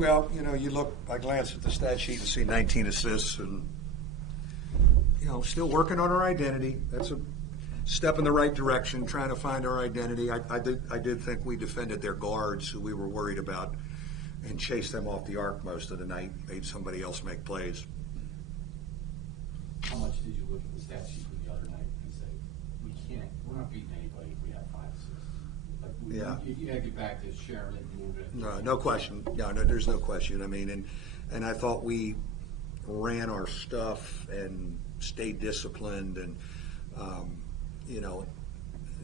Well, I glance at the stat sheet and see 19 assists, and still working on our identity. That's a step in the right direction, trying to find our identity. I did think we defended their guards, who we were worried about, and chased them off the arc most of the night. Made somebody else make plays. How much did you look at the stat sheet from the other night and say, we're not beating anybody if we have 5 assists? You got to get back to sharing it and moving it. No question. No, there's no question. I mean, and I thought we ran our stuff and stayed disciplined, and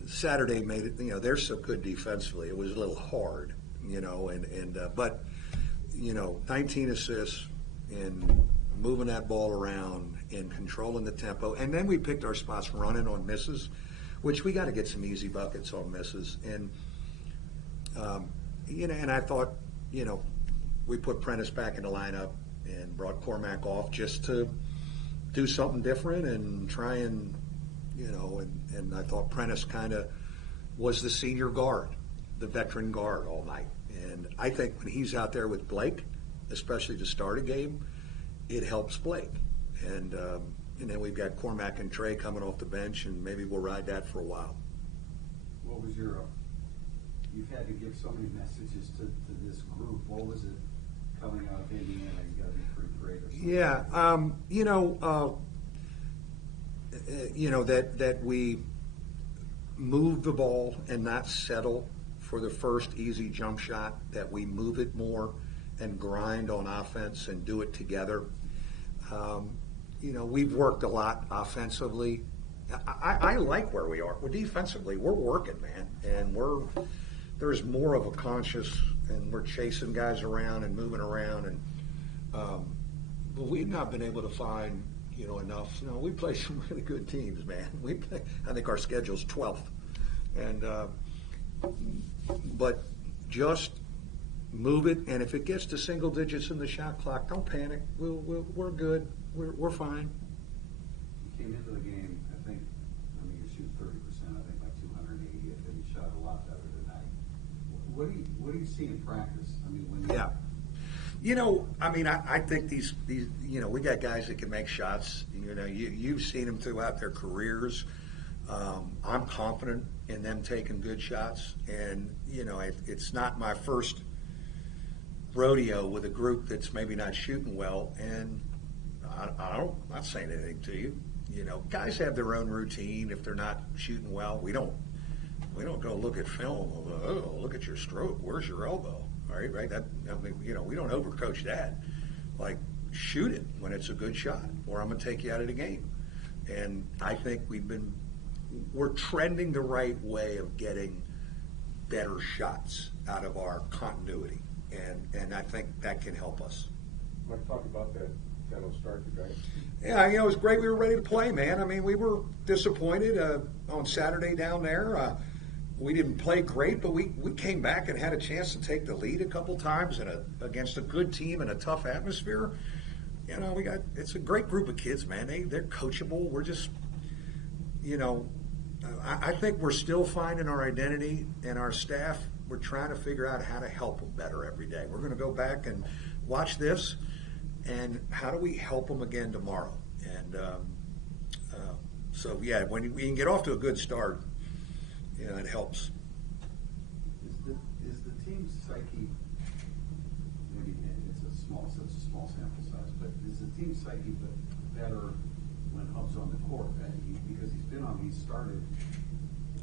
Saturday made it. They're so good defensively. It was a little hard, but 19 assists and moving that ball around and controlling the tempo, and then we picked our spots running on misses, which we got to get some easy buckets on misses, and and I thought we put Prentice back in the lineup and brought Cormac off just to do something different and try and and I thought Prentice kind of was the senior guard, the veteran guard all night, and I think when he's out there with Blake, especially to start a game, it helps Blake. And then we've got Cormac and Trey coming off the bench, and maybe we'll ride that for a while. What was you've had to give so many messages to this group. What was it coming out of Indiana? You got to be pretty great or something. Yeah, that we move the ball and not settle for the first easy jump shot, that we move it more and grind on offense and do it together. We've worked a lot offensively. I like where we are. We're defensively, we're working, man, and there's more of a conscious, and we're chasing guys around and moving around, and but we've not been able to find enough. We play some really good teams, man. I think our schedule's 12th, and but just move it, and if it gets to single digits in the shot clock, don't panic. We're good. We're fine. You came into the game, you shoot 30%, I think like 280, and you shot a lot better tonight. What do you see in practice? I think these we got guys that can make shots. You've seen them throughout their careers. I'm confident in them taking good shots, and it's not my first rodeo with a group that's maybe not shooting well, and I'm not saying anything to you. Guys have their own routine. If they're not shooting well, we don't go look at film. Oh, look at your stroke. Where's your elbow? All right, right. We don't overcoach that. Like, shoot it when it's a good shot, or I'm going to take you out of the game. And I think we're trending the right way of getting better shots out of our continuity, and I think that can help us. Want to talk about that kind of start to guys? Yeah, it was great. We were ready to play, man. I mean, we were disappointed on Saturday down there. We didn't play great, but we came back and had a chance to take the lead a couple times against a good team in a tough atmosphere. It's a great group of kids, man. They're coachable. We're just, I think we're still finding our identity, and our staff, we're trying to figure out how to help them better every day. We're going to go back and watch this, and how do we help them again tomorrow? And when we can get off to a good start, it helps. Is the team's psyche, maybe it's a small sample size, but is the team's psyche better when Hub's on the court? Because he's started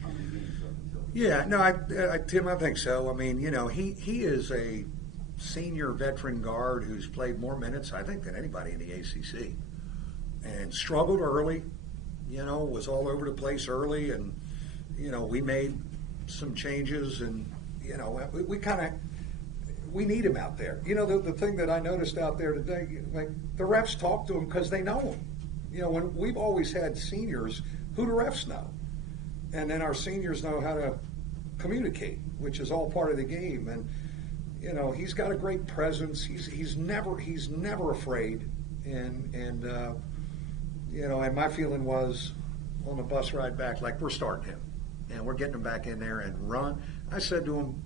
how many games up until? Yeah, no, Tim, I think so. I mean, he is a senior veteran guard who's played more minutes, I think, than anybody in the ACC, and struggled early. Was all over the place early, and we made some changes, and we need him out there. The thing that I noticed out there today, like, the refs talk to him because they know him. When we've always had seniors who the refs know, and then our seniors know how to communicate, which is all part of the game. And he's got a great presence. He's never afraid, and my feeling was on the bus ride back, like, we're starting him. And we're getting him back in there and run. I said to him,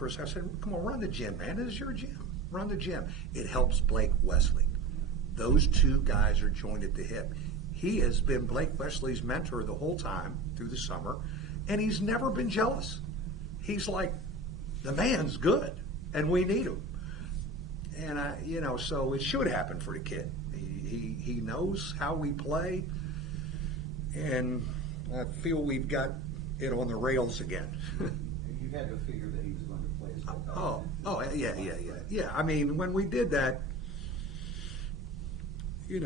for us. I said, come on, run the gym, man. This is your gym. Run the gym. It helps Blake Wesley. Those two guys are joined at the hip. He has been Blake Wesley's mentor the whole time through the summer, and he's never been jealous. He's like, the man's good, and we need him. And so it should happen for the kid. He knows how we play, and I feel we've got it on the rails again. You had to figure that he was going to play his whole Yeah. I mean, when we did that, he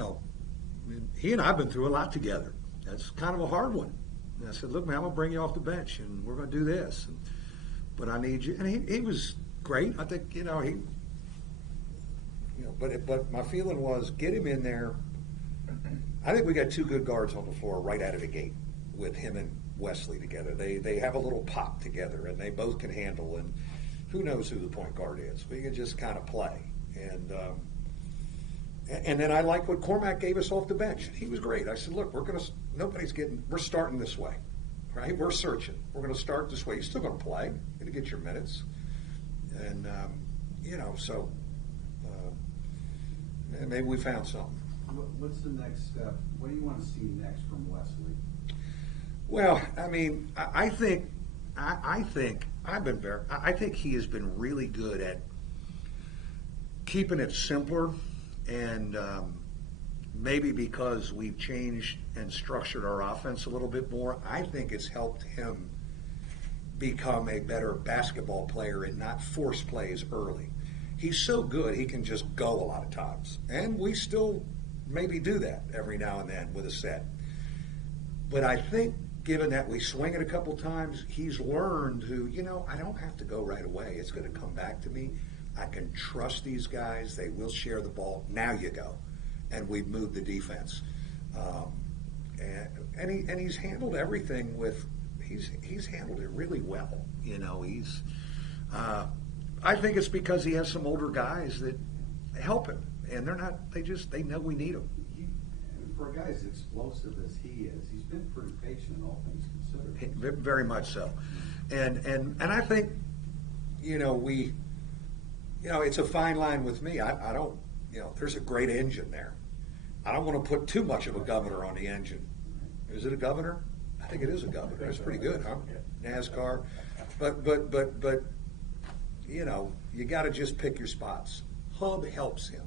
and I have been through a lot together. That's kind of a hard one. And I said, look, man, I'm going to bring you off the bench, and we're going to do this. But I need you. And he was great. I think, but my feeling was get him in there. I think we got two good guards on the floor right out of the gate with him and Wesley together. They have a little pop together, and they both can handle. And who knows who the point guard is? We can just kind of play. And then I like what Cormac gave us off the bench. He was great. I said, look, we're starting this way, right? We're searching. We're going to start this way. You're still going to play. You're going to get your minutes. And, and maybe we found something. What's the next step? What do you want to see next from Wesley? Well, I mean, I think he has been really good at keeping it simpler, and maybe because we've changed and structured our offense a little bit more, I think it's helped him become a better basketball player and not force plays early. He's so good, he can just go a lot of times. And we still maybe do that every now and then with a set. But I think given that we swing it a couple times, he's learned I don't have to go right away. It's going to come back to me. I can trust these guys. They will share the ball. Now you go. And we've moved the defense. And he's handled everything he's handled it really well. I think it's because he has some older guys that help him. And they know we need them. For a guy as explosive as he is, he's been pretty patient, all things considered. Very much so. And I think, it's a fine line with me. I don't, there's a great engine there. I don't want to put too much of a governor on the engine. Is it a governor? I think it is a governor. It's pretty good, huh? NASCAR. But you got to just pick your spots. Hub helps him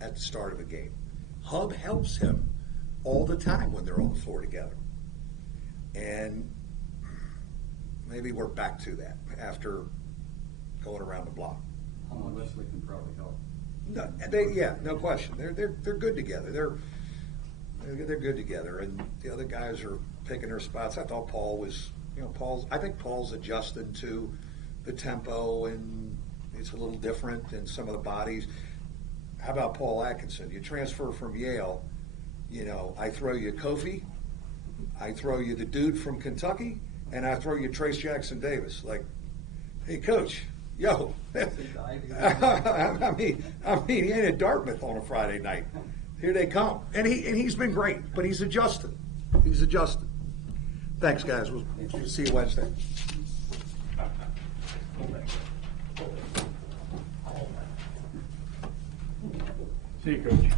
at the start of a game. Hub helps him all the time when they're on the floor together. And maybe we're back to that after going around the block. Wesley can probably help. No question. They're good together. They're good together, and the other guys are picking their spots. I thought Paul was, I think Paul's adjusted to the tempo, and it's a little different than some of the bodies. How about Paul Atkinson? You transfer from Yale, I throw you Kofi, I throw you the dude from Kentucky, and I throw you Trace Jackson Davis. Like, hey, coach, yo. I mean, he ain't at Dartmouth on a Friday night. Here they come, and he's been great, but he's adjusted. Thanks, guys. We'll see you Wednesday. See you, Coach.